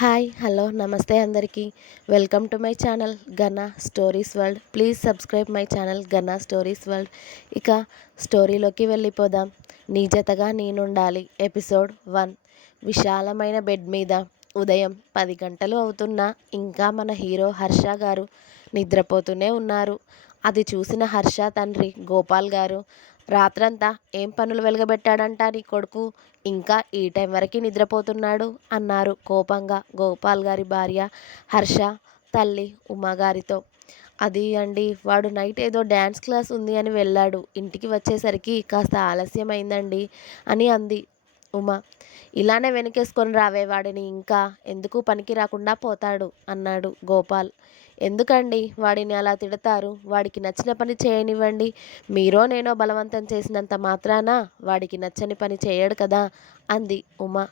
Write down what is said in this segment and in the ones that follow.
Hi hello నమస్తే అందరికీ. Welcome to my channel Gana stories world. Please subscribe my channel Gana stories world. ఇక స్టోరీలోకి వెళ్ళిపోదాం. నీ జతగా నేనుండాలి. Episode one. విశాలమైన బెడ్ మీద ఉదయం పది గంటలు అవుతున్నా ఇంకా మన హీరో హర్ష గారు నిద్రపోతూనే ఉన్నారు. అది చూసిన హర్ష తండ్రి గోపాల్ గారు రాత్రంతా ఏం పనులు వెలగబెట్టాడంట నీ కొడుకు? ఇంకా ఈ టైం వరకు నిద్రపోతున్నాడు అన్నారు కోపంగా గోపాల్ గారి భార్య హర్ష తల్లి ఉమాగారితో అది అండి వాడు నైట్ ఏదో డ్యాన్స్ క్లాస్ ఉంది అని వెళ్ళాడు. ఇంటికి వచ్చేసరికి కాస్త ఆలస్యం అయిందండి అని అంది ఉమా. ఇలానే వెనకేసుకొని రావే వాడిని ఇంకా ఎందుకు పనికి రాకుండా పోతాడు అన్నాడు గోపాల్. ఎందుకండి వాడిని అలా తిడతారు? వాడికి నచ్చిన పని చేయనివ్వండి. మీరో నేనో బలవంతం చేసినంత మాత్రాన? వాడికి నచ్చని పని చేయడు కదా? అంది ఉమ.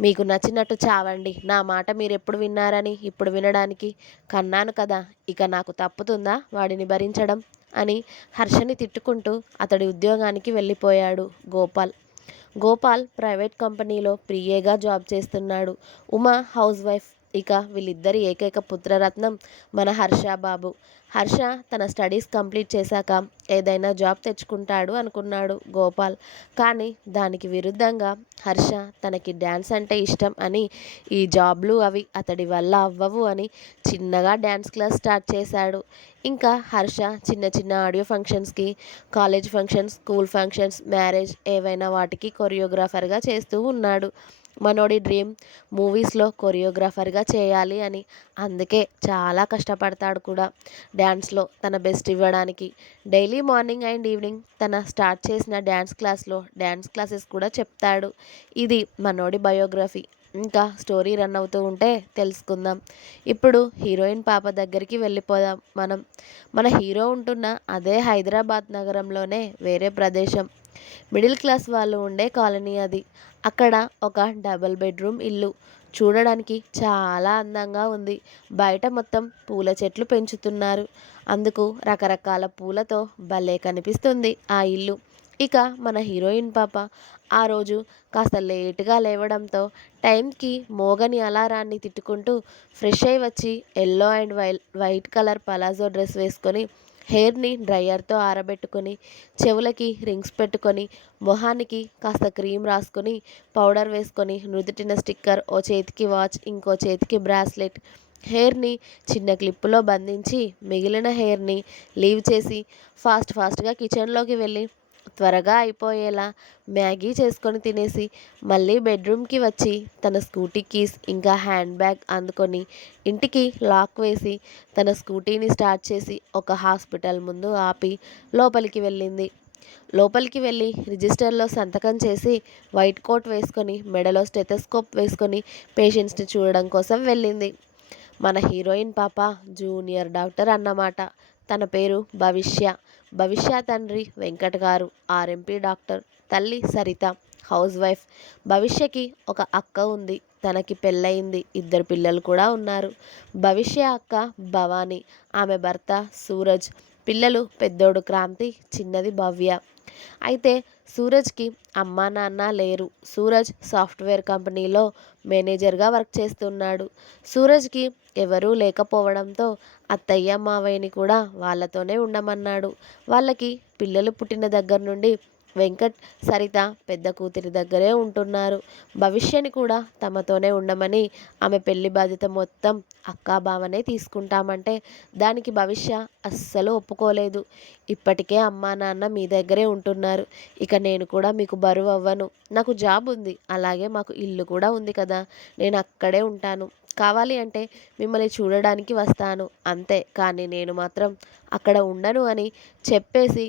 మీకు నచ్చినట్టు చావండి. నా మాట మీరు ఎప్పుడు విన్నారని ఇప్పుడు వినడానికి కన్నాను కదా. ఇక నాకు తప్పుతుందా వాడిని భరించడం? అని హర్షని తిట్టుకుంటూ అతడి ఉద్యోగానికి వెళ్ళిపోయాడు గోపాల్. గోపాల్ ప్రైవేట్ కంపెనీలో ప్రియేగా జాబ్ చేస్తున్నాడు. ఉమా హౌస్ వైఫ్ ఇక వీళ్ళిద్దరి ఏకైక పుత్రరత్నం మన హర్ష బాబు హర్ష తన స్టడీస్ కంప్లీట్ చేశాక ఏదైనా జాబ్ తెచ్చుకుంటాడు అనుకున్నాడు గోపాల్. కానీ దానికి విరుద్ధంగా హర్ష తనకి డ్యాన్స్ అంటే ఇష్టం అని ఈ జాబ్లు అవి అతడి వల్ల అవ్వవు అని చిన్నగా డ్యాన్స్ క్లాస్ స్టార్ట్ చేశాడు. ఇంకా హర్ష చిన్న చిన్న ఆడియో ఫంక్షన్స్కి college functions school functions marriage ఏవైనా వాటికి కొరియోగ్రాఫర్గా చేస్తూ ఉన్నాడు. మనోడి డ్రీమ్ మూవీస్లో కొరియోగ్రాఫర్గా చేయాలి అని అందుకే చాలా కష్టపడతాడు కూడా. డ్యాన్స్లో తన బెస్ట్ ఇవ్వడానికి. డైలీ మార్నింగ్ అండ్ ఈవినింగ్ తన స్టార్ట్ చేసిన డ్యాన్స్ క్లాస్లో డ్యాన్స్ క్లాసెస్ కూడా చెప్తాడు. ఇది మనోడి బయోగ్రఫీ. ఇంకా స్టోరీ రన్ అవుతూ ఉంటే తెలుసుకుందాం. ఇప్పుడు హీరోయిన్ పాప దగ్గరికి వెళ్ళిపోదాం. మనం మన హీరో ఉంటున్న అదే హైదరాబాద్ నగరంలోనే వేరే ప్రదేశం. మిడిల్ క్లాస్ వాళ్ళు ఉండే కాలనీ అది. అక్కడ ఒక డబుల్ బెడ్రూమ్ ఇల్లు. చూడడానికి చాలా అందంగా ఉంది. బయట మొత్తం పూల చెట్లు పెంచుతున్నారు. అందుకు రకరకాల పూలతో భలే కనిపిస్తుంది ఆ ఇల్లు. ఇక మన హీరోయిన్ పాప ఆ రోజు కాస్త లేటుగా లేవడంతో టైంకి మోగని అలారాన్ని తిట్టుకుంటూ ఫ్రెష్ అయి వచ్చి yellow and white colour palazzo dress వేసుకొని హెయిర్ని డ్రయర్తో ఆరబెట్టుకొని చెవులకి రింగ్స్ పెట్టుకొని మొహానికి కాస్త క్రీమ్ రాసుకొని పౌడర్ వేసుకొని నుదుటిన స్టిక్కర్ ఓ చేతికి వాచ్ ఇంకో చేతికి బ్రాస్లెట్. హెయిర్ని చిన్న క్లిప్పులో బంధించి మిగిలిన హెయిర్ని లీవ్ చేసి ఫాస్ట్ ఫాస్ట్గా కిచెన్లోకి వెళ్ళి త్వరగా అయిపోయేలా మ్యాగీ చేసుకొని తినేసి మళ్ళీ బెడ్రూమ్కి వచ్చి తన స్కూటీ కీస్ ఇంకా హ్యాండ్ బ్యాగ్ అందుకొని ఇంటికి లాక్ వేసి తన స్కూటీని స్టార్ట్ చేసి ఒక హాస్పిటల్ ముందు ఆపి లోపలికి వెళ్ళింది. లోపలికి వెళ్ళి రిజిస్టర్లో సంతకం చేసి వైట్ కోట్ వేసుకొని మెడలో స్టెథోస్కోప్ వేసుకొని పేషెంట్స్ని చూడడం కోసం వెళ్ళింది. మన హీరోయిన్ పాప జూనియర్ డాక్టర్ అన్నమాట. తన పేరు భవిష్య. భవిష్య తండ్రి వెంకట్ గారు. ఆర్ఎంపీ డాక్టర్ తల్లి సరిత. House wife. భవిష్యకి ఒక అక్క ఉంది. తనకి పెళ్ళయింది. ఇద్దరు పిల్లలు కూడా ఉన్నారు. భవిష్య అక్క భవానీ. ఆమె భర్త సూరజ్. పిల్లలు పెద్దోడు క్రాంతి. చిన్నది భవ్య. అయితే సూరజ్కి అమ్మా నాన్న లేరు. సూరజ్ సాఫ్ట్వేర్ కంపెనీలో మేనేజర్గా వర్క్ చేస్తున్నాడు. సూరజ్కి ఎవరూ లేకపోవడంతో అత్తయ్య మావయ్యని కూడా వాళ్ళతోనే ఉండమన్నాడు. వాళ్ళకి పిల్లలు పుట్టిన దగ్గర నుండి వెంకట్ సరిత పెద్ద కూతురి దగ్గరే ఉంటున్నారు. భవిష్యని కూడా తమతోనే ఉండమని ఆమె పెళ్ళి బాధ్యత మొత్తం అక్కా బావనే తీసుకుంటామంటే దానికి భవిష్య అస్సలు ఒప్పుకోలేదు. ఇప్పటికే అమ్మా నాన్న మీ దగ్గరే ఉంటున్నారు. ఇక నేను కూడా మీకు బరువు అవ్వను. నాకు జాబ్ ఉంది. అలాగే మాకు ఇల్లు కూడా ఉంది కదా. నేను అక్కడే ఉంటాను. కావాలి అంటే మిమ్మల్ని చూడడానికి వస్తాను అంతే. కానీ నేను మాత్రం అక్కడ ఉండను అని చెప్పేసి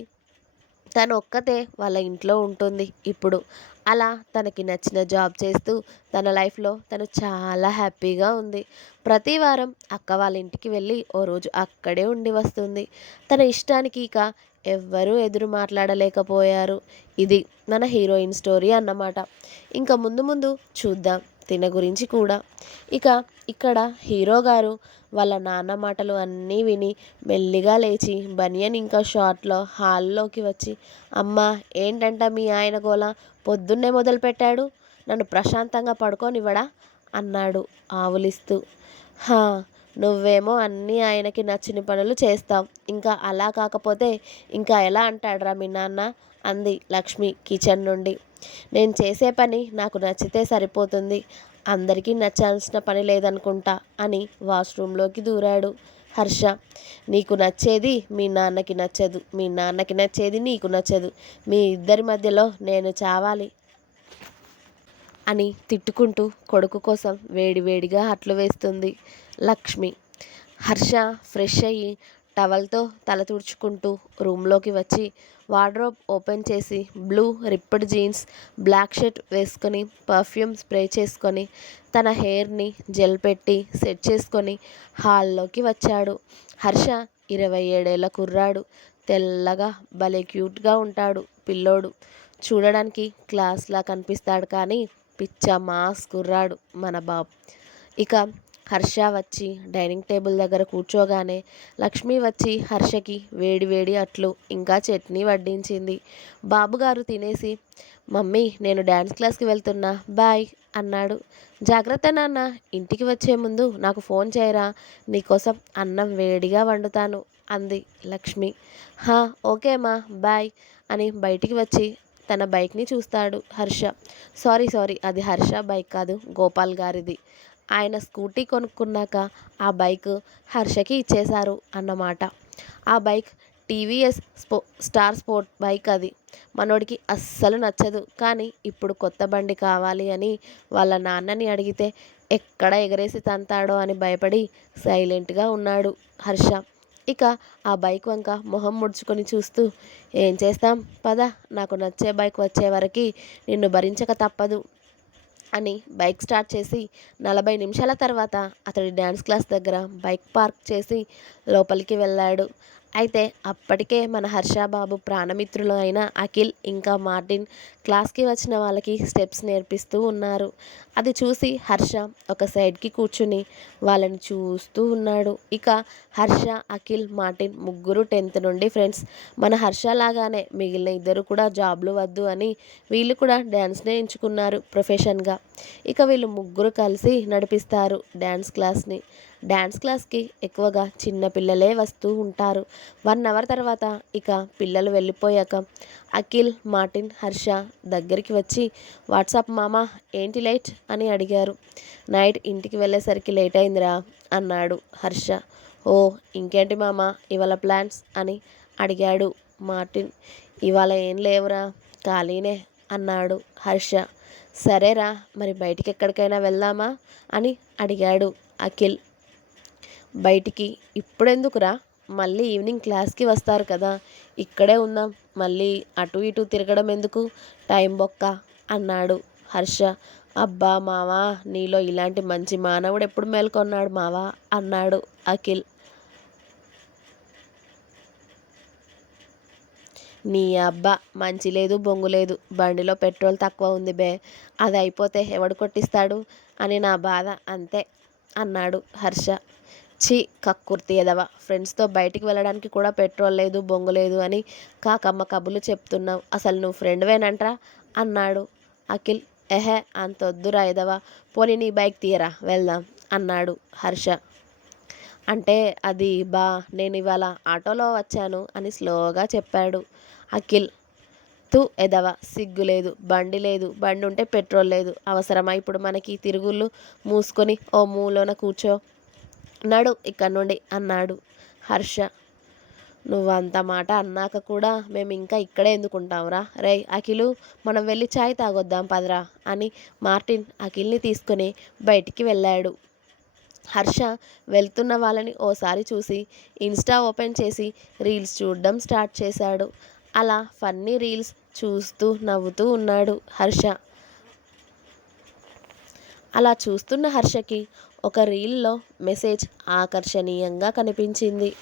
తను ఒక్కతే వాళ్ళ ఇంట్లో ఉంటుంది ఇప్పుడు. అలా తనకి నచ్చిన జాబ్ చేస్తూ తన లైఫ్లో తను చాలా హ్యాపీగా ఉంది. ప్రతి వారం అక్క వాళ్ళ ఇంటికి వెళ్ళి ఓ రోజు అక్కడే ఉండి వస్తుంది. తన ఇష్టానికి ఇక ఎవ్వరూ ఎదురు మాట్లాడలేకపోయారు. ఇది మన హీరోయిన్ స్టోరీ అన్నమాట. ఇంకా ముందు ముందు చూద్దాం. తిన గురించి కూడా. ఇక ఇక్కడ హీరో గారు వాళ్ళ నాన్న మాటలు అన్నీ విని మెల్లిగా లేచి బనియన్ ఇంకా షార్ట్లో హాల్లోకి వచ్చి అమ్మ ఏంటంట మీ ఆయన గోల? పొద్దున్నే మొదలుపెట్టాడు. నన్ను ప్రశాంతంగా పడుకోనివ్వడా? అన్నాడు ఆవులిస్తూ. హా నువ్వేమో అన్నీ ఆయనకి నచ్చిన పనులు చేస్తావు. ఇంకా అలా కాకపోతే ఇంకా ఎలా అంటాడురా మీ నాన్న? అంది లక్ష్మి కిచెన్ నుండి. నేను చేసే పని నాకు నచ్చితే సరిపోతుంది. అందరికీ నచ్చాల్సిన పని లేదనుకుంటా అని వాష్రూమ్లోకి దూరాడు హర్ష. నీకు నచ్చేది మీ నాన్నకి నచ్చదు. మీ నాన్నకి నచ్చేది నీకు నచ్చదు. మీ ఇద్దరి మధ్యలో నేను చావాలి అని తిట్టుకుంటూ కొడుకు కోసం వేడివేడిగా అట్లు వేస్తుంది లక్ష్మి. హర్ష ఫ్రెష్ అయ్యి టవల్తో తల తుడుచుకుంటూ రూమ్లోకి వచ్చి వార్డ్రోబ్ ఓపెన్ చేసి blue ripped jeans black shirt వేసుకొని పర్ఫ్యూమ్ స్ప్రే చేసుకొని తన హెయిర్ని జెల్ పెట్టి సెట్ చేసుకొని హాల్లోకి వచ్చాడు. హర్ష ఇరవై ఏడేళ్ళ కుర్రాడు. తెల్లగా భలే క్యూట్గా ఉంటాడు పిల్లోడు. చూడడానికి క్లాస్లా కనిపిస్తాడు కానీ పిచ్చ మాస్ కుర్రాడు మన బాబు. ఇక హర్ష వచ్చి డైనింగ్ టేబుల్ దగ్గర కూర్చోగానే లక్ష్మి వచ్చి హర్షకి వేడి వేడి అట్లు ఇంకా చట్నీ వడ్డించింది. బాబుగారు తినేసి మమ్మీ నేను డ్యాన్స్ క్లాస్కి వెళ్తున్నా బాయ్ అన్నాడు. జాగ్రత్త నాన్న ఇంటికి వచ్చే ముందు నాకు ఫోన్ చేయరా నీకోసం అన్నం వేడిగా వండుతాను అంది లక్ష్మి. హా ఓకే అమ్మా బాయ్ అని బయటికి వచ్చి తన బైక్ని చూస్తాడు హర్ష. సారీ సారీ అది హర్ష బైక్ కాదు గోపాల్ గారిది ఆయన స్కూటీ కొనుక్కున్నాక ఆ బైక్ హర్షకి ఇచ్చేశారు అన్నమాట. ఆ బైక్ టీవీఎస్ స్పో స్టార్ స్పోర్ట్ బైక్ అది. మనోడికి అస్సలు నచ్చదు. కానీ ఇప్పుడు కొత్త బండి కావాలి అని వాళ్ళ నాన్నని అడిగితే ఎక్కడ ఎగరేసి తంతాడో అని భయపడి సైలెంట్గా ఉన్నాడు హర్ష. ఇక ఆ బైక్ వంక మొహం ముడుచుకొని చూస్తూ ఏం చేస్తాం? పద నాకు నచ్చే బైక్ వచ్చే వరకు నిన్ను భరించక తప్పదు. అని బైక్ స్టార్ట్ చేసి నలభై నిమిషాల తర్వాత అతడి డ్యాన్స్ క్లాస్ దగ్గర బైక్ పార్క్ చేసి లోపలికి వెళ్ళాడు. అయితే అప్పటికే మన హర్షబాబు ప్రాణమిత్రులు అయిన అఖిల్ ఇంకా మార్టిన్ క్లాస్కి వచ్చిన వాళ్ళకి స్టెప్స్ నేర్పిస్తూ ఉన్నారు. అది చూసి హర్ష ఒక సైడ్కి కూర్చుని వాళ్ళని చూస్తూ ఉన్నాడు. ఇక హర్ష అఖిల్ మార్టిన్ ముగ్గురు టెన్త్ నుండి ఫ్రెండ్స్. మన హర్ష లాగానే మిగిలిన ఇద్దరు కూడా జాబ్లు వద్దు అని వీళ్ళు కూడా డ్యాన్స్నే ఎంచుకున్నారు ప్రొఫెషన్గా. ఇక వీళ్ళు ముగ్గురు కలిసి నడిపిస్తారు డ్యాన్స్ క్లాస్ని. డ్యాన్స్ క్లాస్కి ఎక్కువగా చిన్న పిల్లలే వస్తూ ఉంటారు. వన్ అవర్ తర్వాత ఇక పిల్లలు వెళ్ళిపోయాక అఖిల్ మార్టిన్ హర్ష దగ్గరికి వచ్చి వాట్సాప్ మామ ఏంటి లేట్? అని అడిగారు. నైట్ ఇంటికి వెళ్ళేసరికి లేట్ అయిందిరా అన్నాడు హర్ష. ఓ ఇంకేంటి మామ ఇవాళ ప్లాన్స్? అని అడిగాడు మార్టిన్. ఇవాళ ఏం లేవురా ఖాళీనే అన్నాడు హర్ష. సరేరా మరి బయటికి ఎక్కడికైనా వెళ్దామా? అని అడిగాడు అఖిల్. బయటికి. ఇప్పుడెందుకురా? మళ్ళీ ఈవినింగ్ క్లాస్కి వస్తారు కదా. ఇక్కడే ఉందాం. మళ్ళీ అటు ఇటు తిరగడం ఎందుకు? టైం బొక్క అన్నాడు హర్ష. అబ్బా మావా నీలో ఇలాంటి మంచి మానవుడు ఎప్పుడు మేల్కొన్నాడు మావా? అన్నాడు అఖిల్. నీ అబ్బా మంచి లేదు బొంగు లేదు. బండిలో పెట్రోల్ తక్కువ ఉంది బే. అది అయిపోతే ఎవడు కొట్టిస్తాడు? అని నా బాధ అంతే అన్నాడు హర్ష. ఛీ కక్కుర్తి ఎదవ. ఫ్రెండ్స్తో బయటికి వెళ్ళడానికి కూడా పెట్రోల్ లేదు బొంగు లేదు అని కాకమ్మ కబులు చెప్తున్నావు. అసలు నువ్వు ఫ్రెండ్వేనంట్రా? అన్నాడు. అఖిల్ ఎహే అంత వద్దురా ఎదవ. పోనీ నీ బైక్ తీయరా? వెళ్దాం అన్నాడు హర్ష. అంటే అది బా నేను ఇవాళ ఆటోలో వచ్చాను అని స్లోగా చెప్పాడు అఖిల్. తూ ఎదవ సిగ్గు లేదు బండి లేదు బండి ఉంటే పెట్రోల్ లేదు. అవసరమా ఇప్పుడు మనకి తిరుగుళ్ళు మూసుకొని ఓ మూలోన కూర్చో. నడు ఇక్కడ నుండి అన్నాడు హర్ష. నువ్వు అంత మాట అన్నాక కూడా మేము ఇంకా ఇక్కడే ఎందుకుంటాంరా? రే అఖిలు మనం వెళ్ళి చాయ్ తాగొద్దాం పదరా అని మార్టిన్ అఖిల్ని తీసుకుని బయటికి వెళ్ళాడు. హర్ష వెళ్తున్న వాళ్ళని ఓసారి చూసి ఇన్స్టా ఓపెన్ చేసి రీల్స్ చూడడం స్టార్ట్ చేశాడు. అలా ఫన్నీ రీల్స్ చూస్తూ నవ్వుతూ ఉన్నాడు హర్ష. అలా చూస్తున్న హర్షకి ఒక రీల్లో మెసేజ్ ఆకర్షణీయంగా కనిపించింది.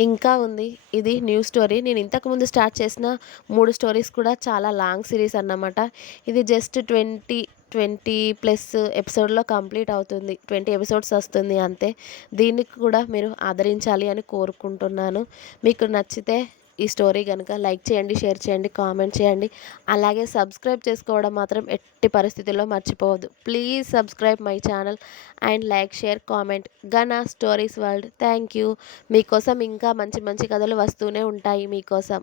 ఇంకా ఉంది. ఇది న్యూ స్టోరీ. నేను ఇంతకుముందు స్టార్ట్ చేసిన మూడు స్టోరీస్ కూడా చాలా లాంగ్ సిరీస్ అన్నమాట. ఇది జస్ట్ ట్వంటీ ట్వంటీ ప్లస్ ఎపిసోడ్లో కంప్లీట్ అవుతుంది. ట్వంటీ ఎపిసోడ్స్ వస్తుంది అంతే. దీనికి కూడా మీరు ఆదరించాలి అని కోరుకుంటున్నాను. మీకు నచ్చితే ఈ స్టోరీ కనుక లైక్ చేయండి షేర్ చేయండి కామెంట్ చేయండి. అలాగే సబ్స్క్రైబ్ చేసుకోవడం మాత్రం ఎట్టి పరిస్థితుల్లో మర్చిపోవద్దు. Please subscribe my channel and like share comment Gana stories world thank you మీకోసం ఇంకా మంచి మంచి కథలు వస్తూనే ఉంటాయి మీకోసం.